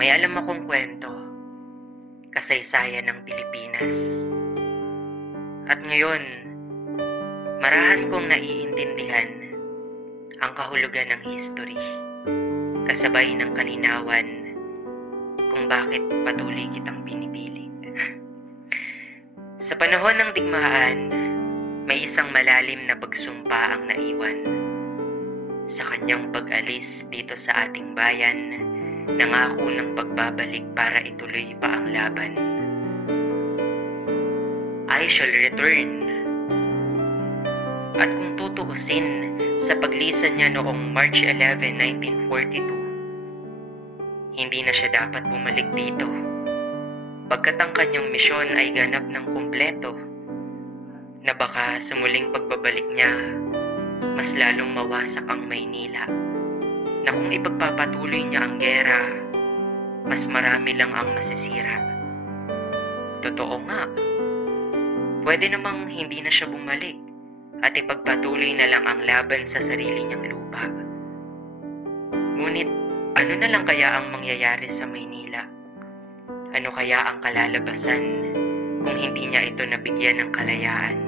May alam akong kwento, kasaysayan ng Pilipinas. At ngayon, marahan kong naiintindihan ang kahulugan ng history, kasabay ng kalinawan kung bakit patuloy kitang pinipili. Sa panahon ng digmaan, may isang malalim na pagsumpa ang naiwan. Sa kanyang pag-alis dito sa ating bayan, nangako ng pagbabalik para ituloy pa ang laban. I shall return. At kung tutuusin, sa paglisan niya noong March 11, 1942, hindi na siya dapat bumalik dito. Pagkat ang kanyang misyon ay ganap ng kumpleto, na baka sa muling pagbabalik niya, mas lalong mawasak ang Maynila, na kung ipagpapatuloy niya ang gera, mas marami lang ang masisira. Totoo nga, pwede namang hindi na siya bumalik at ipagpatuloy na lang ang laban sa sarili niyang lupa. Ngunit ano na lang kaya ang mangyayari sa Maynila? Ano kaya ang kalalabasan kung hindi niya ito nabigyan ng kalayaan?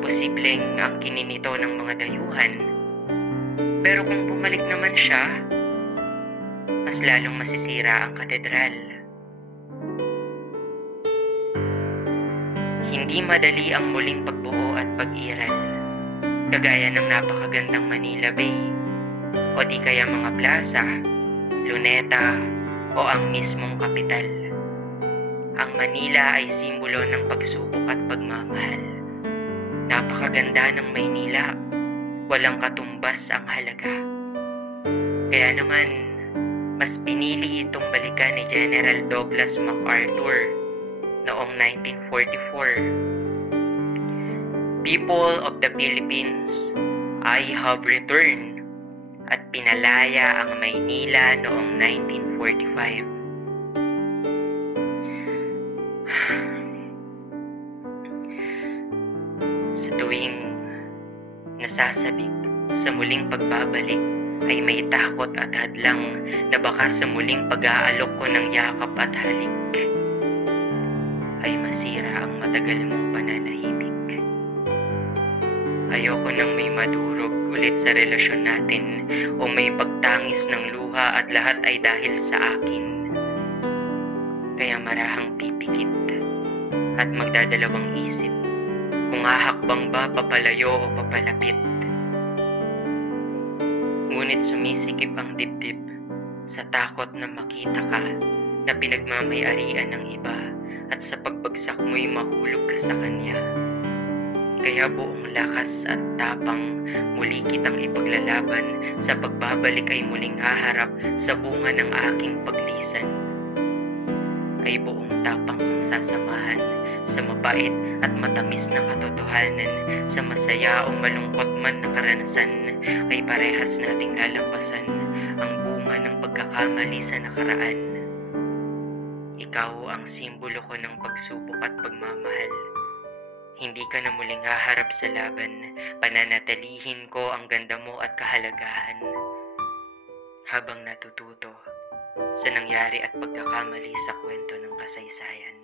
Posibleng ang kininito ng mga dayuhan. Pero kung bumalik naman siya, mas lalong masisira ang katedral. Hindi madali ang muling pagbuo at pag-iral, kagaya ng napakagandang Manila Bay, o di kaya mga plaza, luneta, o ang mismong kapital. Ang Manila ay simbolo ng pagsubok at pagmamahal. Napakaganda ng Maynila, walang katumbas ang halaga. Kaya naman, mas pinili itong balikan ni General Douglas MacArthur noong 1944. People of the Philippines, I have returned, at pinalaya ang Maynila noong 1945. Sa tuwing nasasabik sa muling pagbabalik, ay may takot at hadlang na baka sa muling pag-aalok ko ng yakap at halik ay masira ang matagal mong pananahimik. Ayoko nang may madurog ulit sa relasyon natin o may pagtangis ng luha at lahat ay dahil sa akin. Kaya marahang pipikit at magdadalawang isip kung hahakbang ba papalayo o papalapit. Ngunit sumisikip ang dibdib sa takot na makita ka na pinagmamay-arian ng iba at sa pagbagsak mo'y mahulog ka sa kanya. Kaya buong lakas at tapang muli kitang ipaglalaban, sa pagbabalik ay muling haharap sa bunga ng aking paglisan. Kay buong tapang kang sasamahan sa mabait at matamis na katotohanan, sa masaya o malungkot man na karanasan, ay parehas nating lalampasan ang bunga ng pagkakamali sa nakaraan. Ikaw ang simbolo ko ng pagsubok at pagmamahal. Hindi ka na muling haharap sa laban, pananatilihin ko ang ganda mo at kahalagahan. Habang natututo sa nangyari at pagkakamali sa kwento ng kasaysayan.